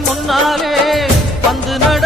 முன்னாலே வந்து நட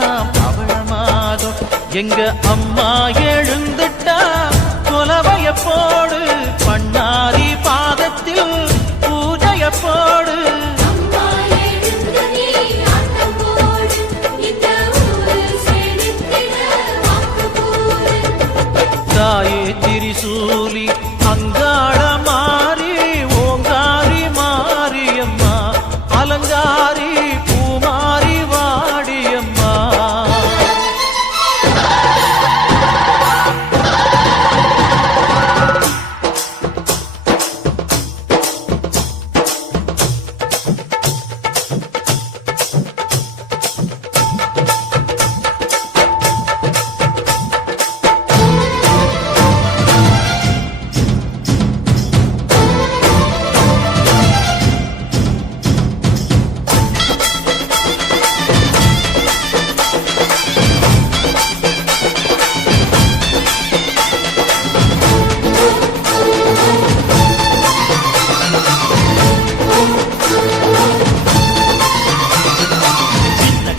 எங்க அம்மா எழுந்துட்டா கொலவைய போடு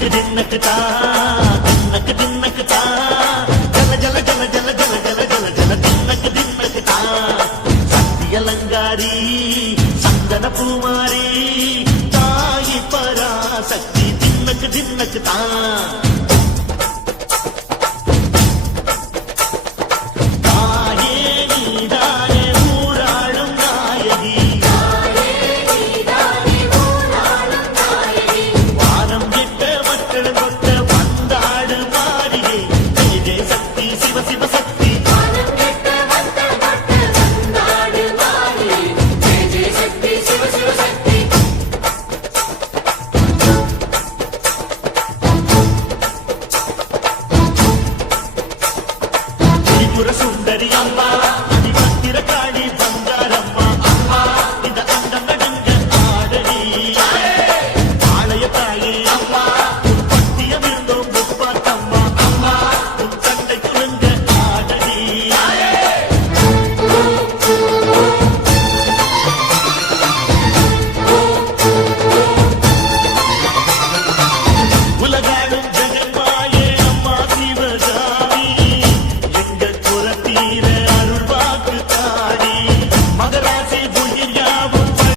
దిన్నక దిన్నక తా దిన్నక దిన్నక తా జల జల జల జల జల జల జల జల దిన్నక దిన్నక తా సత్యలంగారి సందన పూమారి తాయి పరాశక్తి దిన్నక దిన్నక త్రిపుర సుందరి అమ్మ.